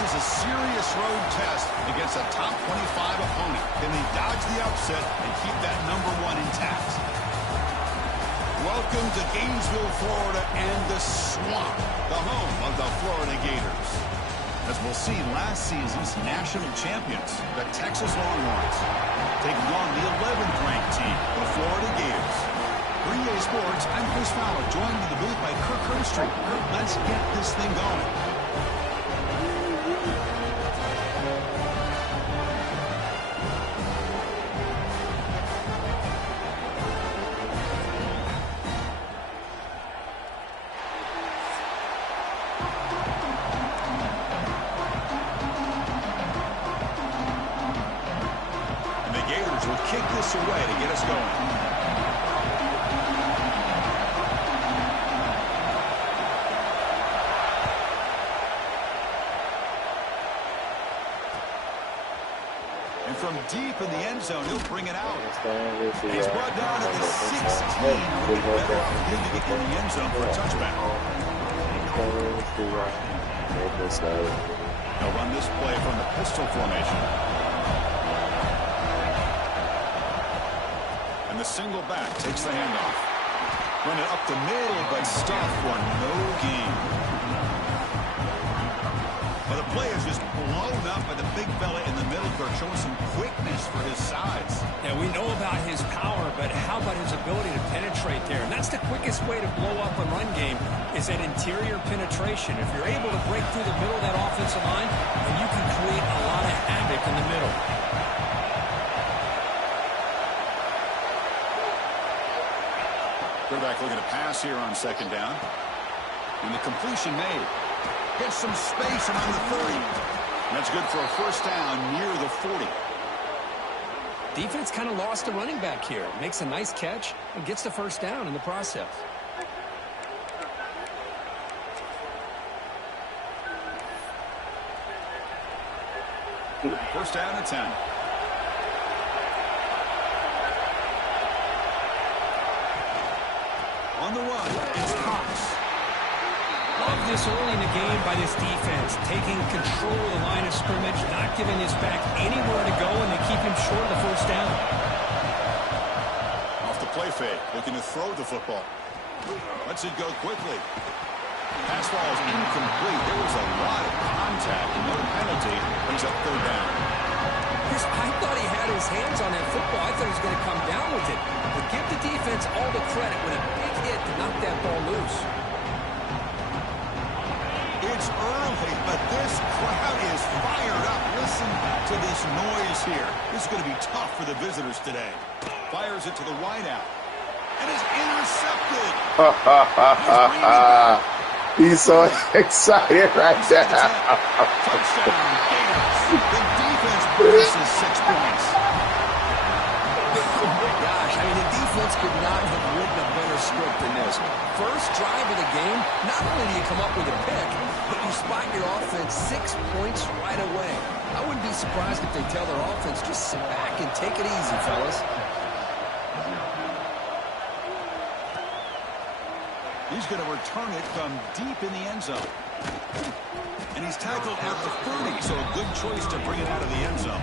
This is a serious road test against a top 25 opponent. Can they dodge the upset and keep that #1 intact? Welcome to Gainesville, Florida, and the Swamp, the home of the Florida Gators. As we'll see, last season's national champions, the Texas Longhorns, taking on the 11th ranked team, the Florida Gators. For EA Sports, I'm Chris Fowler, joined in the booth by Kirk Herbstreit. Kirk, let's get this thing going. Away to get us going. And from deep in the end zone, he'll bring it out. And he's brought down at the 16. He'll get better opportunity to get in the end zone for a touchback. They'll run this play from the pistol formation. The single back takes the handoff. Run it up the middle, but stop for no gain. Well, the play is just blown up by the big fella in the middle, Kirk, showing some quickness for his size. Yeah, we know about his power, but how about his ability to penetrate there? And that's the quickest way to blow up a run game, is that interior penetration. If you're able to break through the middle of that offensive line, then you can create a lot of havoc in the middle. Quarterback looking to pass here on second down. And the completion made. Gets some space around the 30. And that's good for a first down near the 40. Defense kind of lost a running back here. Makes a nice catch and gets the first down in the process. First down and 10. On the run, it's Cox. Love this early in the game by this defense, taking control of the line of scrimmage, not giving his back anywhere to go, and they keep him short of the first down. Off the play fake, looking to throw the football. Lets it go quickly. Pass ball is incomplete. There was a lot of contact, and no penalty. Brings up third down. I thought he had his hands on that football. I thought he was going to come down with it. But give the defense all the credit with a big hit to knock that ball loose. It's early, but this crowd is fired up. Listen to this noise here. This is going to be tough for the visitors today. Fires it to the wideout. And is intercepted. He's so excited right now. Touchdown, Gators. The defense produces 6 points. Oh my gosh, I mean, the defense could not have written a better script than this. First drive of the game, not only do you come up with a pick, but you spot your offense 6 points right away. I wouldn't be surprised if they tell their offense, just sit back and take it easy, fellas. He's going to return it from deep in the end zone. And he's tackled at the 30, so a good choice to bring it out of the end zone.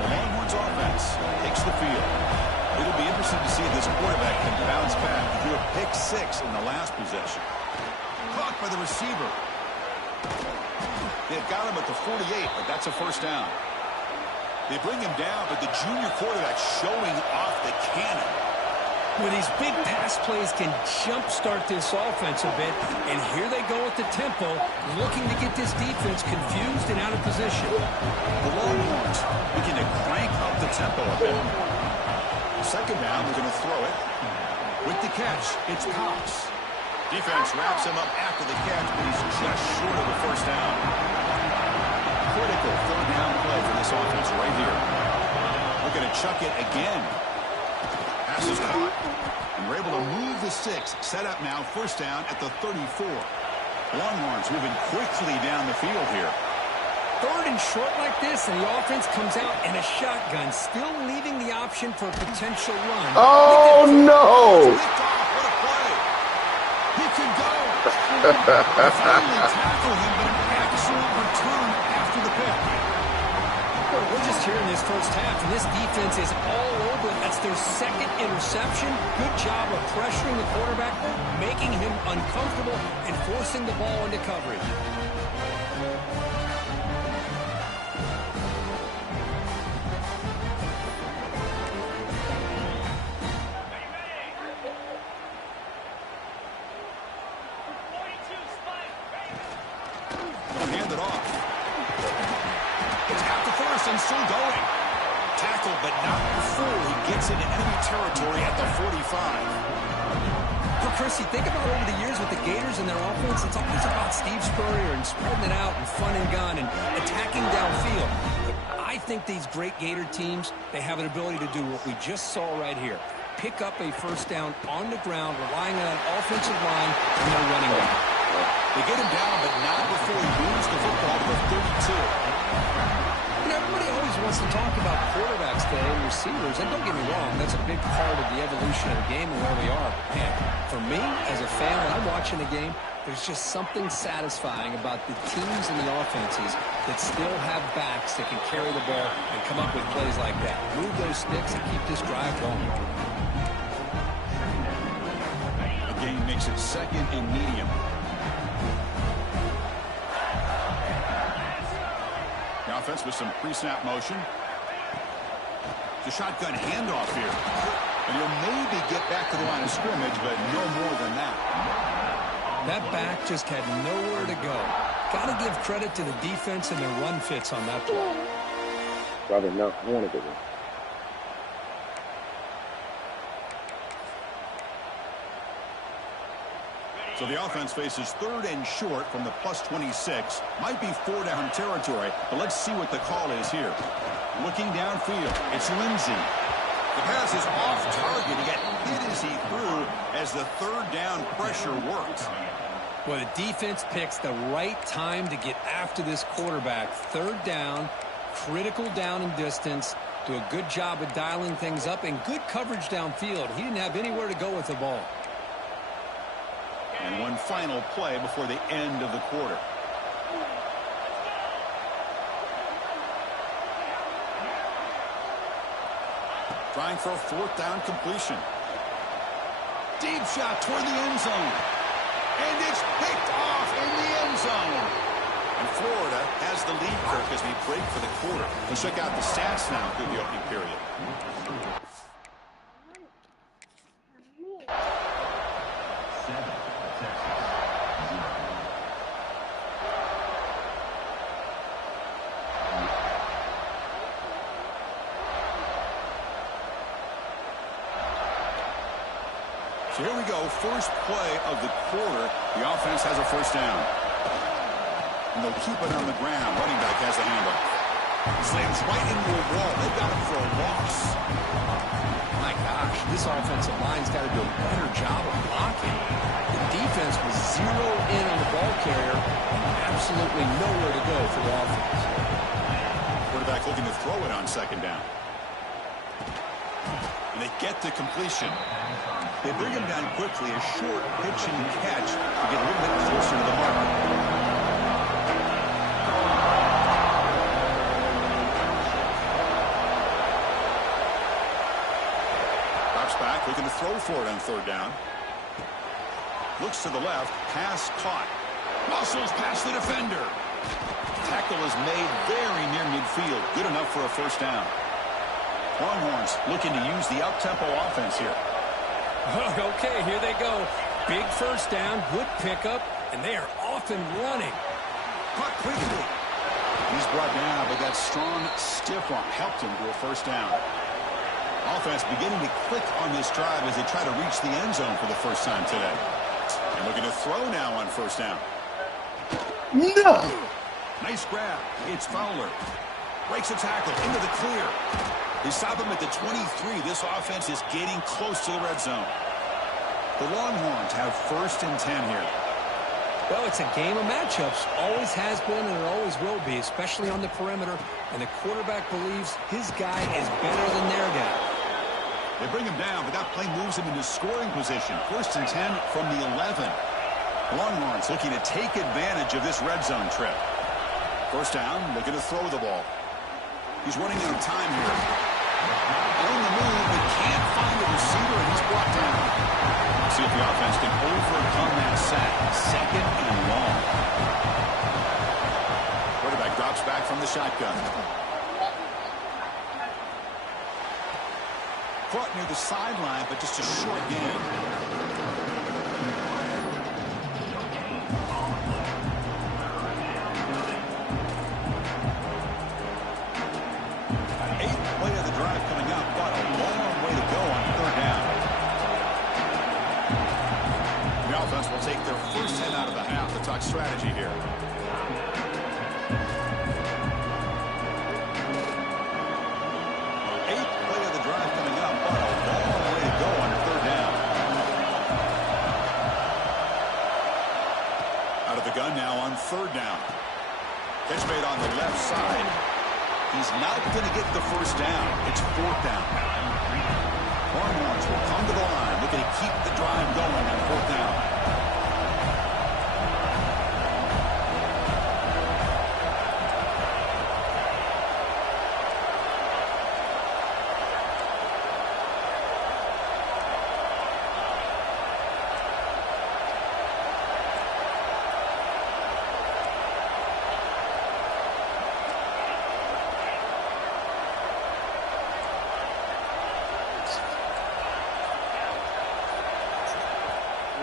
The Longhorns offense takes the field. It'll be interesting to see if this quarterback can bounce back. He threw a pick-6 in the last possession. Caught by the receiver. They've got him at the 48, but that's a first down. They bring him down, but the junior quarterback showing off the cannon. Well, these big pass plays can jumpstart this offense a bit, and here they go at the tempo, looking to get this defense confused and out of position. The Longhorns begin to crank up the tempo a bit. Second down, they're going to throw it. With the catch, it's Cox. Defense wraps him up after the catch, but he's just short of the first down. Critical third down play for this offense right here. We're going to chuck it again. Pass is caught. And we're able to move the 6. Set up now, first down at the 34. Longhorns moving quickly down the field here. 3rd and short like this, and the offense comes out in a shotgun, still leaving the option for a potential run. Oh, no. What a play. He can go. Finally tackle him, but an excellent return after the pick. Well, we're just here in this first half, and this defense is all over it. That's their 2nd interception. Good job of pressuring the quarterback, making him uncomfortable, and forcing the ball into coverage. Hand it off. It's got the first and still going. Tackle, but not before he gets into enemy territory at the 45. Well, Chrissy, think about over the years with the Gators and their offense. It's always about Steve Spurrier and spreading it out and fun and gun and attacking downfield. But I think these great Gator teams, they have an ability to do what we just saw right here. Pick up a first down on the ground, relying on an offensive line and their running back. They get him down, but not before he moves the football to the 32. You know, everybody always wants to talk about quarterbacks today and receivers, and don't get me wrong, that's a big part of the evolution of the game and where we are. Man, for me, as a fan, when I'm watching a game, there's just something satisfying about the teams and the offenses that still have backs that can carry the ball and come up with plays like that. Move those sticks and keep this drive going. The game makes it 2nd and medium. The offense with some pre-snap motion. The shotgun handoff here. And he'll maybe get back to the line of scrimmage, but no more than that. That back just had nowhere to go. Got to give credit to the defense and their run fits on that play. Rather not. I want to go. So the offense faces 3rd and short from the +26. Might be 4-down territory, but let's see what the call is here. Looking downfield, it's Lindsey. The pass is off target. He got hit as he threw as the 3rd down pressure worked. Well, the defense picks the right time to get after this quarterback. 3rd down, critical down and distance. Do a good job of dialing things up and good coverage downfield. He didn't have anywhere to go with the ball. And one final play before the end of the quarter. Trying for a 4th down completion. Deep shot toward the end zone. And it's picked off in the end zone. And Florida has the lead, Kirk, as we break for the quarter. Let's check out the stats now through the opening period. So here we go, first play of the quarter. The offense has a first down. And they'll keep it on the ground. Running back has the handoff. Slams right into a wall. They've got him for a loss. My gosh, this offensive line's got to do a better job of blocking. The defense was zeroed in on the ball carrier and absolutely nowhere to go for the offense. Quarterback looking to throw it on 2nd down. And they get the completion. They bring him down quickly, a short pitch and catch to get a little bit closer to the mark. Drops back, looking to throw for it on 3rd down. Looks to the left, pass caught. Muscles past the defender. Tackle is made very near midfield. Good enough for a first down. Longhorns looking to use the up-tempo offense here. Okay, here they go. Big first down, good pickup, and they are off and running. Caught quickly. He's brought down, but that strong, stiff arm helped him to a first down. Offense beginning to click on this drive as they try to reach the end zone for the first time today. And looking to throw now on first down. No! Nice grab. It's Fowler. Breaks a tackle into the clear. They stop him at the 23. This offense is getting close to the red zone. The Longhorns have 1st and 10 here. Well, it's a game of matchups. Always has been and it always will be, especially on the perimeter. And the quarterback believes his guy is better than their guy. They bring him down, but that play moves him into scoring position. 1st and 10 from the 11. Longhorns looking to take advantage of this red zone trip. 1st down, looking to throw the ball. He's running out of time here. On the move, but can't find the receiver, and he's brought down. Let's see if the offense can overcome that sack. 2nd and long. Quarterback drops back from the shotgun. Caught near the sideline, but just a short gain. Play of the drive coming up, but a long way to go on 3rd down. The offense will take their first 10 out of the half to talk strategy here. Play of the drive coming up, but a long way to go on 3rd down. Out of the gun now on 3rd down. Catch made on the left side. He's not going to get the first down. It's 4th down. Longhorns will come to the line, looking to keep the drive going on 4th down.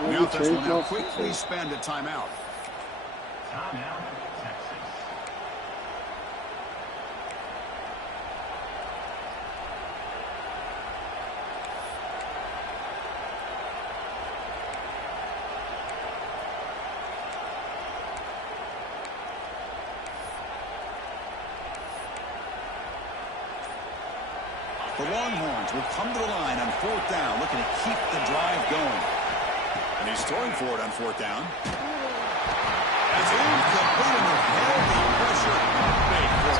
The offense will now quickly spend a timeout. Timeout, Texas. The Longhorns will come to the line on 4th down, looking to keep the drive going. And he's throwing for it on 4th down. That's incomplete under heavy pressure.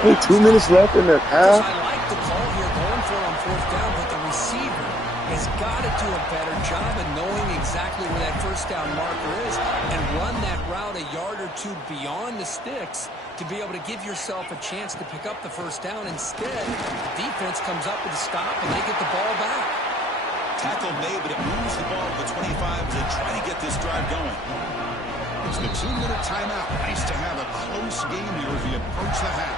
Only 2 minutes left in that half. I like the call here going for it on 4th down, but the receiver has got to do a better job of knowing exactly where that 1st down marker is and run that route a yard or 2 beyond the sticks to be able to give yourself a chance to pick up the 1st down. Instead, the defense comes up with a stop and they get the ball back. Tackle made, but it moves the ball to the 25 as they try to get this drive going. It's the 2-minute timeout. Nice to have a close game here as we approach the half.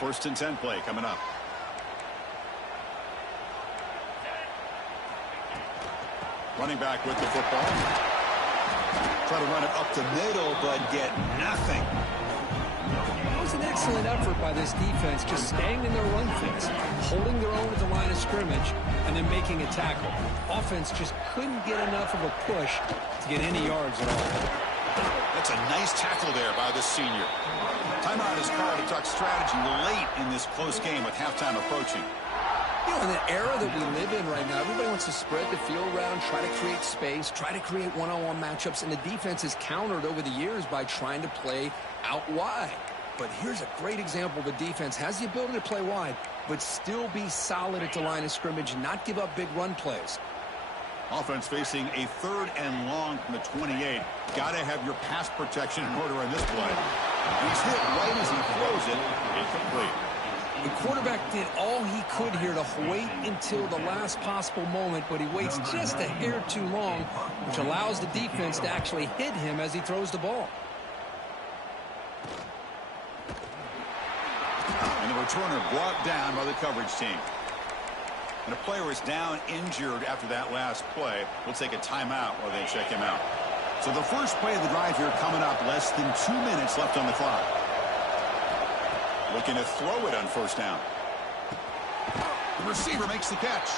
1st and 10 play coming up. Running back with the football. Try to run it up the middle, but get nothing. It was an excellent effort by this defense, just staying in their run fence, holding their own at the line of scrimmage, and then making a tackle. Offense just couldn't get enough of a push to get any yards at all. That's a nice tackle there by the senior. Timeout is called to talk strategy late in this close game with halftime approaching. You know, in the era that we live in right now, everybody wants to spread the field around, try to create space, try to create one-on-one matchups, and the defense is countered over the years by trying to play out wide. But here's a great example. The defense has the ability to play wide, but still be solid at the line of scrimmage and not give up big run plays. Offense facing a 3rd and long from the 28. Got to have your pass protection in order on this play. And he's hit right as he throws it. Incomplete. The quarterback did all he could here to wait until the last possible moment, but he waits just a hair too long, which allows the defense to actually hit him as he throws the ball. And the returner brought down by the coverage team. And a player is down injured after that last play. We'll take a timeout while they check him out. So the first play of the drive here coming up, less than 2 minutes left on the clock. Looking to throw it on 1st down. The receiver makes the catch.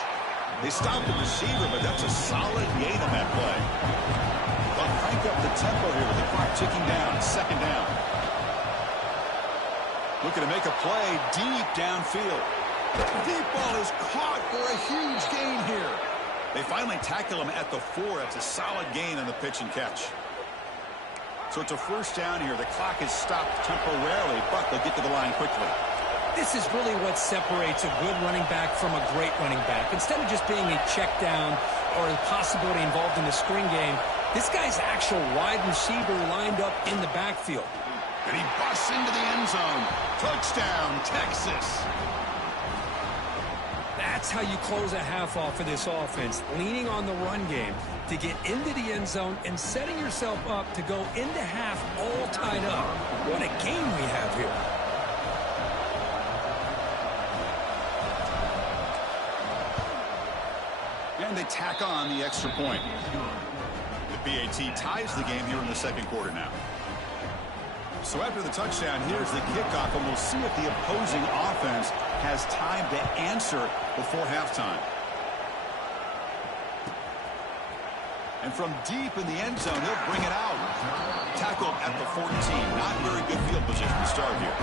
They stop the receiver, but that's a solid gain on that play. They'll crank up the tempo here with the clock ticking down. 2nd down. Looking to make a play deep downfield. Deep ball is caught for a huge gain here. They finally tackle him at the 4. That's a solid gain on the pitch and catch. So it's a first down here. The clock is stopped temporarily, but they'll get to the line quickly. This is really what separates a good running back from a great running back. Instead of just being a check down or the possibility involved in a screen game, this guy's actual wide receiver lined up in the backfield. And he busts into the end zone. Touchdown, Texas. That's how you close a half off for this offense, leaning on the run game to get into the end zone and setting yourself up to go into half all tied up. What a game we have here. And they tack on the extra point. The BAT ties the game here in the second quarter now. So after the touchdown, here's the kickoff, and we'll see if the opposing offense has time to answer before halftime. And from deep in the end zone, they'll bring it out. Tackled at the 14. Not very good field position to start here.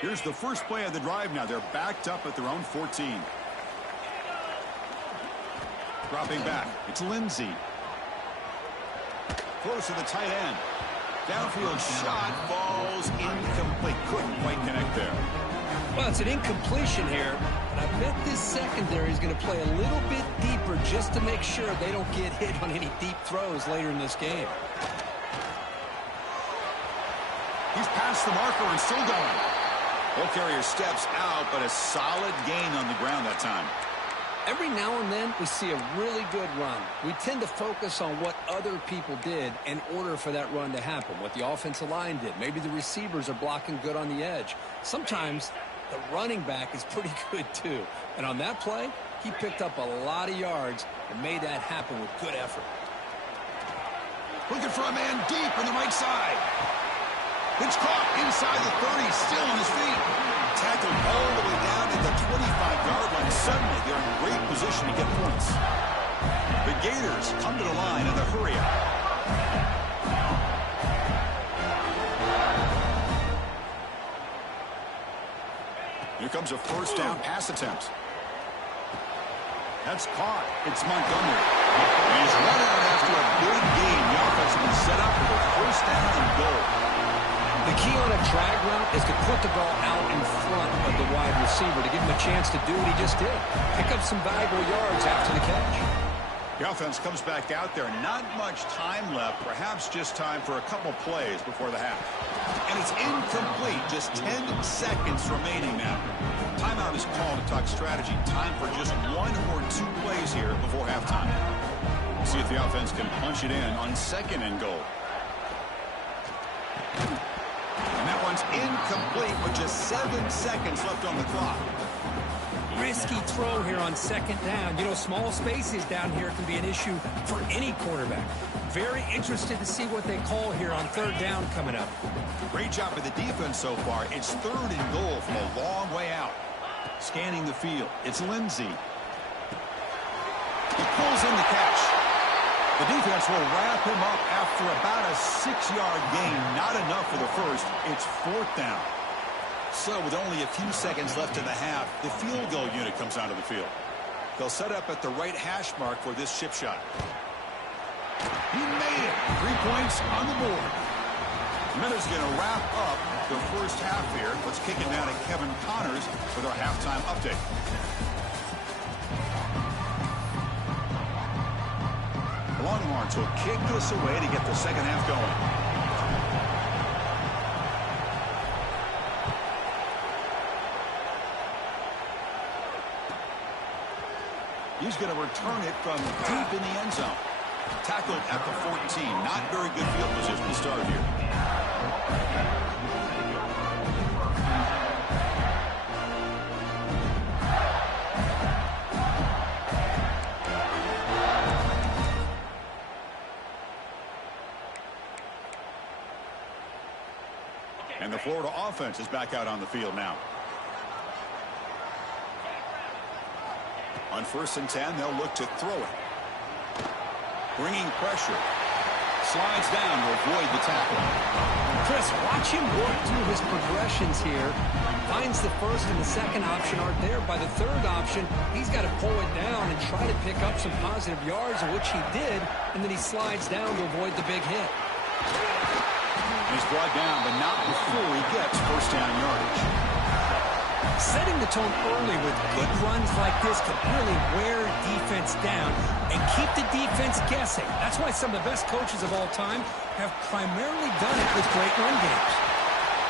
Here's the first play of the drive now. They're backed up at their own 14. Dropping back. It's Lindsey. Close to the tight end. Downfield shot falls incomplete. Couldn't quite connect there. Well, it's an incompletion here, but I bet this secondary is going to play a little bit deeper just to make sure they don't get hit on any deep throws later in this game. He's past the marker and still going. Ball carrier steps out, but a solid gain on the ground that time. Every now and then, we see a really good run. We tend to focus on what other people did in order for that run to happen, what the offensive line did. Maybe the receivers are blocking good on the edge. Sometimes the running back is pretty good, too. And on that play, he picked up a lot of yards and made that happen with good effort. Looking for a man deep on the right side. It's caught inside the 30, still on his feet. Tackled all the way down to the 25-yard line. Suddenly, they're in great position to get points. The Gators come to the line in the hurry up. Here comes a first down pass attempt. That's caught. It's Montgomery. He's run out after a big gain. The offense has been set up for a first down and goal. The key on a drag route is to put the ball out in front of the wide receiver to give him a chance to do what he just did. Pick up some valuable yards after the catch. The offense comes back out there. Not much time left. Perhaps just time for a couple plays before the half. And it's incomplete. Just 10 seconds remaining now. Timeout is called to talk strategy. Time for just 1 or 2 plays here before halftime. See if the offense can punch it in on second and goal. And that one's incomplete with just 7 seconds left on the clock. Risky throw here on second down. You know, small spaces down here can be an issue for any quarterback. Very interested to see what they call here on third down coming up. Great job of the defense so far. It's third and goal from a long way out. Scanning the field. It's Lindsey. He pulls in the catch. The defense will wrap him up after about a 6-yard gain. Not enough for the first. It's fourth down. So with only a few seconds left in the half, the field goal unit comes onto the field. They'll set up at the right hash mark for this chip shot. He made it. 3 points on the board. Miller's going to wrap up the first half here. Let's kick it down to Kevin Connors with our halftime update. The Longhorns will kick this away to get the second half going. He's going to return it from deep in the end zone. Tackled at the 14. Not very good field position to start here. And the Florida offense is back out on the field now. On 1st and 10, they'll look to throw it. Bringing pressure. Slides down to avoid the tackle. Chris, watch him work through his progressions here. Finds the first and the second option aren't there. By the third option, he's got to pull it down and try to pick up some positive yards, which he did, and then he slides down to avoid the big hit. He's brought down, but not before he gets first down yardage. Setting the tone early with good runs like this can really wear defense down and keep the defense guessing. That's why some of the best coaches of all time have primarily done it with great run games.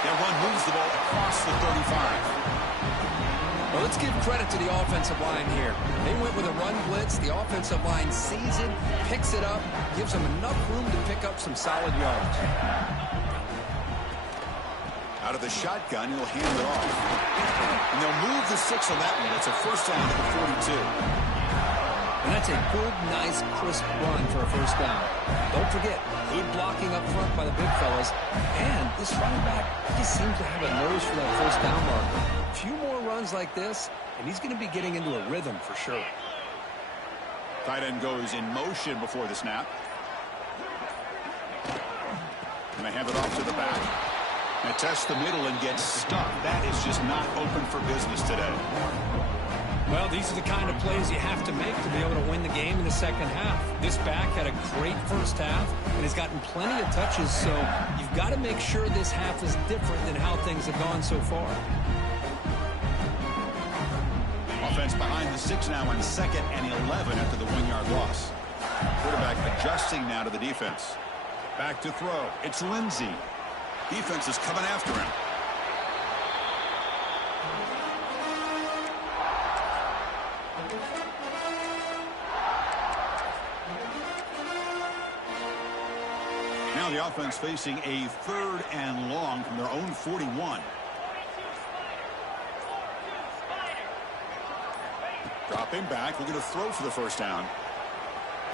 That run moves the ball across the 35. Well, let's give credit to the offensive line here. They went with a run blitz. The offensive line sees it, picks it up, gives them enough room to pick up some solid yards. Out of the shotgun, he'll hand it off. And they'll move the 6 on that one. It's a first down to the 42. And that's a good, nice, crisp run for a first down. Don't forget, good blocking up front by the big fellas. And this running back just seems to have a nose for that first down marker. A few more runs like this, and he's going to be getting into a rhythm for sure. Tight end goes in motion before the snap. And they hand it off to the back. They test the middle and get stuck. That is just not open for business today. Well, these are the kind of plays you have to make to be able to win the game in the second half. This back had a great first half and has gotten plenty of touches, so you've got to make sure this half is different than how things have gone so far. Offense behind the 6 now on 2nd and 11 after the 1-yard loss. Quarterback adjusting now to the defense. Back to throw. It's Lindsey. Defense is coming after him. Now the offense facing a 3rd and long from their own 41. Dropping back, looking to throw for the first down.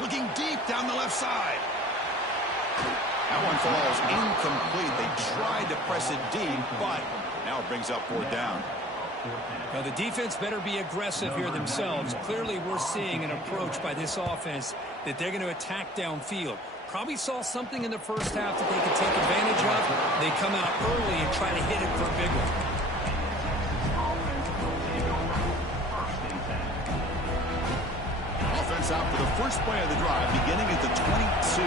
Looking deep down the left side. That one falls incomplete. They tried to press it deep, but now it brings up 4th down. Now the defense better be aggressive here themselves. Clearly we're seeing an approach by this offense that they're going to attack downfield. Probably saw something in the first half that they could take advantage of. They come out early and try to hit it for a big one. Offense out for the first play of the drive, beginning at the 22.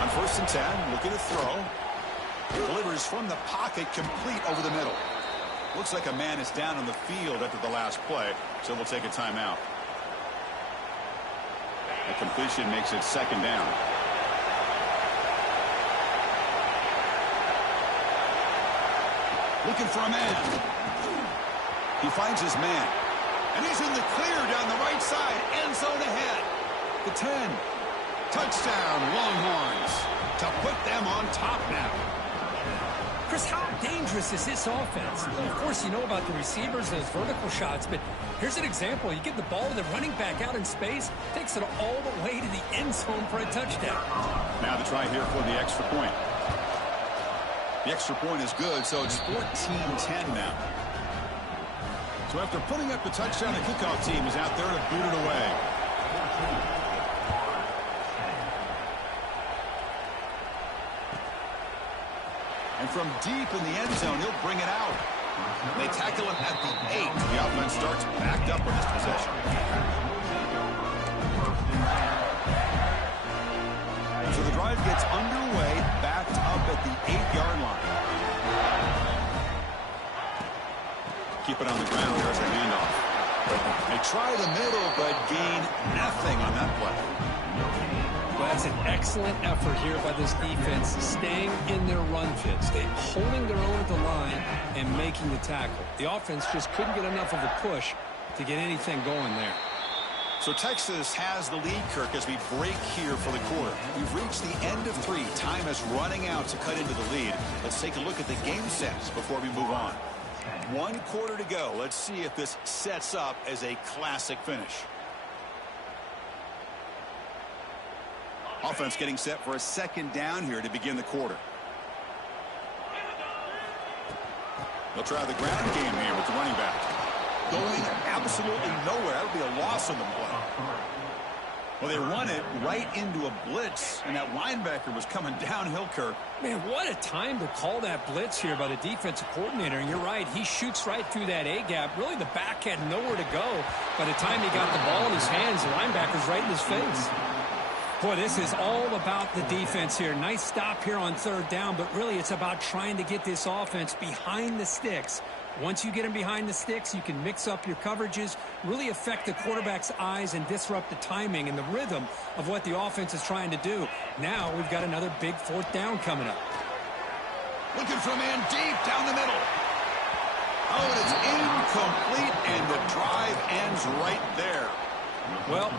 On 1st and 10, looking to throw. Delivers from the pocket, complete over the middle. Looks like a man is down on the field after the last play, so we'll take a timeout. The completion makes it 2nd down. Looking for a man. He finds his man. And he's in the clear down the right side. End zone ahead. The 10. Touchdown, Longhorns. To put them on top now. Chris, how dangerous is this offense? Of course, you know about the receivers, those vertical shots, but here's an example. You get the ball to the running back out in space, takes it all the way to the end zone for a touchdown. Now the try here for the extra point. The extra point is good, so it's 14-10 now. So after putting up the touchdown, the kickoff team is out there to boot it away. And from deep in the end zone, he'll bring it out. They tackle him at the 8. The offense starts backed up on this possession. So the drive gets underway, backed up at the 8-yard line. Keep it on the ground. There's a handoff. They try the middle, but gain nothing on that play. Well, that's an excellent effort here by this defense, staying in their run fits. They're holding their own at the line and making the tackle. The offense just couldn't get enough of a push to get anything going there. So Texas has the lead, Kirk, as we break here for the quarter. We've reached the end of 3. Time is running out to cut into the lead. Let's take a look at the game sets before we move on. 1 quarter to go. Let's see if this sets up as a classic finish. Offense getting set for a 2nd down here to begin the quarter. They'll try the ground game here with the running back. going absolutely nowhere. That would be a loss on the play. Well, they run it right into a blitz, and that linebacker was coming downhill, Kirk. Man, what a time to call that blitz here by the defensive coordinator. And you're right, he shoots right through that A-gap. Really, the back had nowhere to go. By the time he got the ball in his hands, the linebacker's right in his face. Boy, this is all about the defense here. Nice stop here on third down, but really it's about trying to get this offense behind the sticks. Once you get them behind the sticks, you can mix up your coverages, really affect the quarterback's eyes and disrupt the timing and the rhythm of what the offense is trying to do. Now we've got another big fourth down coming up. Looking for a man deep down the middle. Oh, and it's incomplete, and the drive ends right there. Well,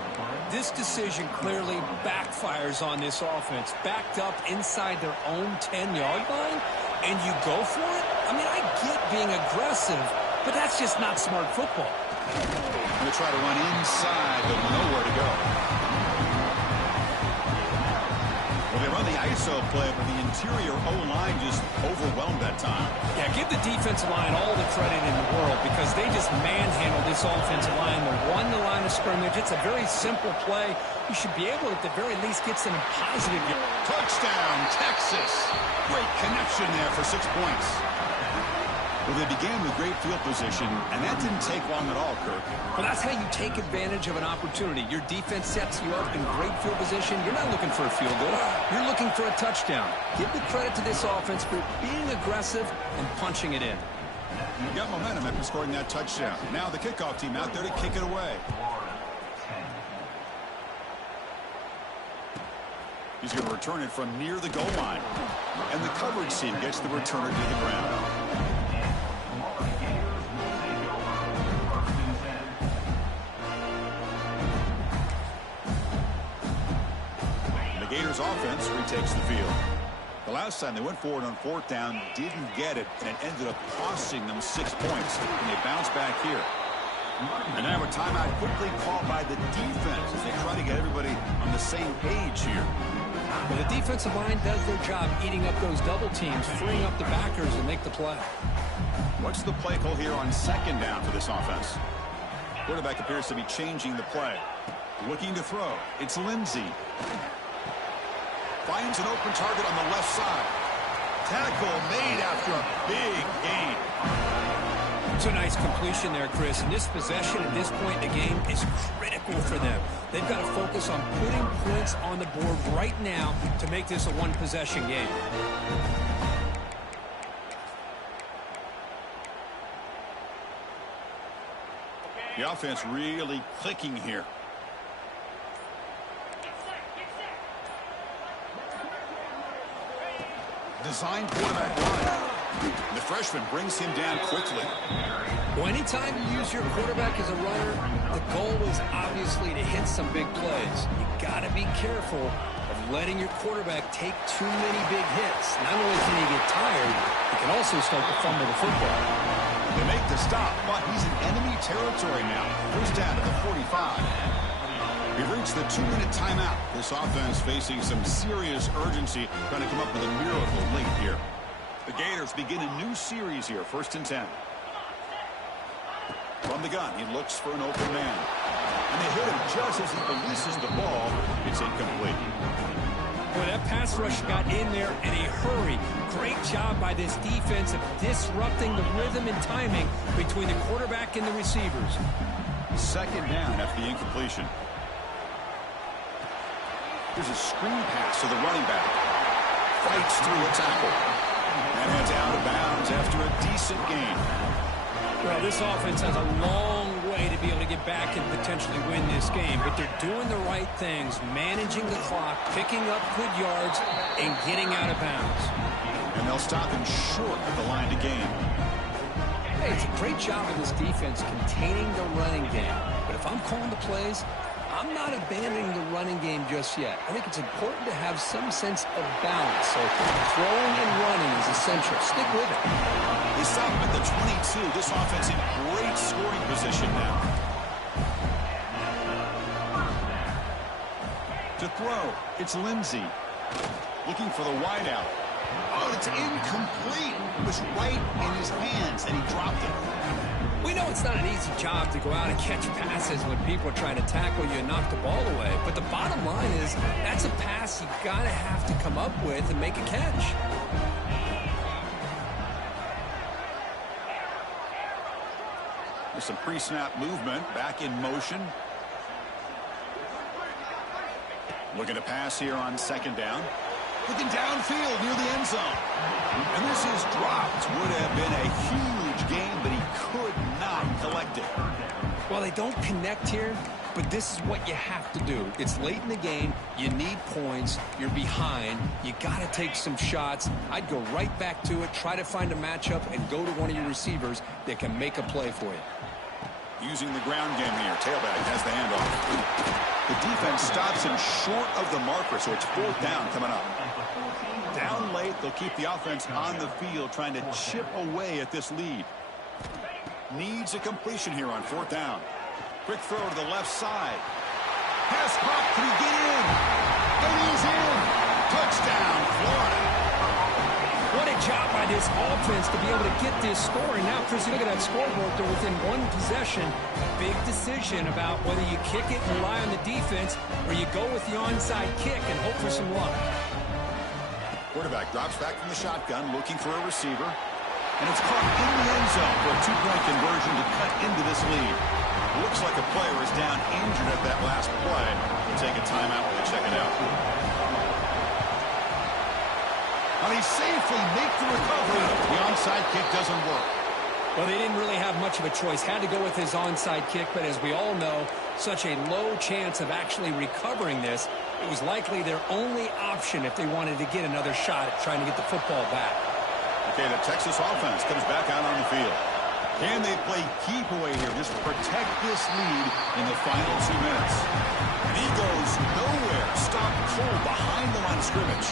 this decision clearly backfires on this offense. Backed up inside their own 10-yard line, and you go for it? I mean, I get being aggressive, but that's just not smart football. Going to try to run inside, but nowhere to go. Well, they run the ISO play, but the interior O-line just overwhelmed that time. Yeah, give the defensive line all the credit in the world because they just manhandled this offensive line. They won the line of scrimmage. It's a very simple play. You should be able to, at the very least, get some positive. Touchdown, Texas. Great connection there for 6 points. Well, they began with great field position, and that didn't take long at all, Kirk. Well, that's how you take advantage of an opportunity. Your defense sets you up in great field position. You're not looking for a field goal. You're looking for a touchdown. Give the credit to this offense for being aggressive and punching it in. You got momentum after scoring that touchdown. Now the kickoff team out there to kick it away. He's going to return it from near the goal line. And the coverage team gets the returner to the ground. The Gators offense retakes the field. The last time they went forward on fourth down, didn't get it, and it ended up costing them 6 points. And they bounce back here. And now a timeout quickly called by the defense as they try to get everybody on the same page here. Well, the defensive line does their job eating up those double teams, freeing up the backers and make the play. What's the play call here on second down for this offense? Quarterback appears to be changing the play. Looking to throw. It's Lindsey. Finds an open target on the left side. Tackle made after a big gain. It's a nice completion there, Chris. And this possession at this point in the game is critical for them. They've got to focus on putting points on the board right now to make this a one-possession game. The offense really clicking here. Designed quarterback line. The freshman brings him down quickly. Well, anytime you use your quarterback as a runner, the goal is obviously to hit some big plays. You got to be careful of letting your quarterback take too many big hits. Not only can he get tired, he can also start to fumble the football. They make the stop, but he's in enemy territory now. First down at the 45. We've reached the 2-minute timeout. This offense facing some serious urgency, trying to come up with a miracle late here. The Gators begin a new series here, 1st and 10. From the gun, he looks for an open man. And they hit him just as he releases the ball. It's incomplete. Boy, that pass rush got in there in a hurry. Great job by this defense of disrupting the rhythm and timing between the quarterback and the receivers. Second down after the incompletion. Here's a screen pass to the running back. Fights through a tackle. And heads out of bounds after a decent gain. Well, this offense has a long way to be able to get back and potentially win this game, but they're doing the right things, managing the clock, picking up good yards, and getting out of bounds. And they'll stop him short of the line to gain. Hey, it's a great job of this defense containing the running game. But if I'm calling the plays, I'm not abandoning the running game just yet. I think it's important to have some sense of balance. So throwing and running is essential. Stick with it. They stop him at the 22. This offense in great scoring position now. To throw, it's Lindsey. Looking for the wideout. Oh, it's incomplete. It was right in his hands, and he dropped it. We know it's not an easy job to go out and catch passes when people are trying to tackle you and knock the ball away. But the bottom line is that's a pass you gotta have to come up with and make a catch. There's some pre-snap movement, back in motion. Looking to pass here on second down. Looking downfield near the end zone. And this is dropped. Would have been a huge game, but he could not collect it. Well, they don't connect here, but this is what you have to do. It's late in the game. You need points. You're behind. You got to take some shots. I'd go right back to it, try to find a matchup, and go to one of your receivers that can make a play for you. Using the ground game here. Tailback has the handoff. The defense stops him short of the marker, so it's fourth down coming up. Down late, they'll keep the offense on the field, trying to chip away at this lead. Needs a completion here on fourth down. Quick throw to the left side. Pass caught. Can he get in? And he's in. Touchdown, Florida. What a job by this offense to be able to get this score. And now, Chris, you look at that scoreboard. They're within one possession. Big decision about whether you kick it and rely on the defense or you go with the onside kick and hope for some luck. Quarterback drops back from the shotgun, looking for a receiver. And it's caught in the end zone for a two-point conversion to cut into this lead. Looks like a player is down injured at that last play. We'll take a timeout while they check it out. And he safely makes the recovery. The onside kick doesn't work. Well, they didn't really have much of a choice. Had to go with his onside kick, but as we all know, such a low chance of actually recovering this. It was likely their only option if they wanted to get another shot at trying to get the football back. Okay, the Texas offense comes back out on the field. Can they play keep away here? Just protect this lead in the final 2 minutes. And he goes nowhere. Stopped cold behind the line of scrimmage.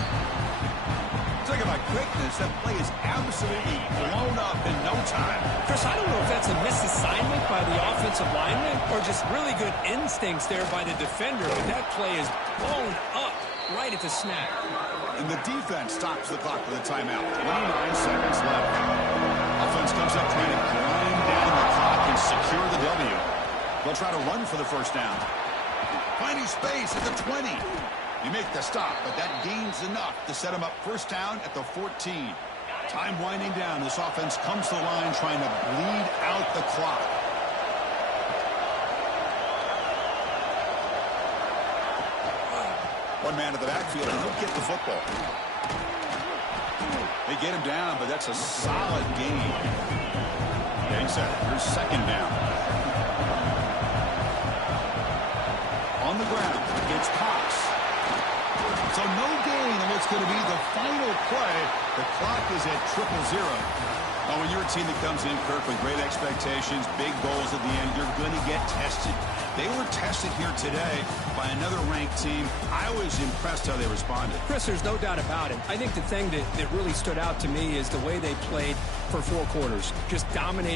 Talk about quickness. That play is absolutely blown up in no time. Chris, I don't know if that's a misassignment by the offensive lineman or just really good instincts there by the defender, but that play is blown up right at the snap. And the defense stops the clock with a timeout. 29 seconds left. Offense comes up trying to grind down the clock and secure the W. They'll try to run for the first down. Finding space at the 20. You make the stop, but that gains enough to set him up first down at the 14. Time winding down. This offense comes to the line trying to bleed out the clock. One man to the backfield, and he'll get the football. They get him down, but that's a solid game. Getting set. Here's second down. On the ground, it's Cox. So no gain on what's going to be the final play. The clock is at 0-0. Oh, when you're a team that comes in, Kirk, with great expectations, big goals at the end, you're going to get tested. They were tested here today by another ranked team. I was impressed how they responded. Chris, there's no doubt about it. I think the thing that really stood out to me is the way they played for 4 quarters. Just dominated.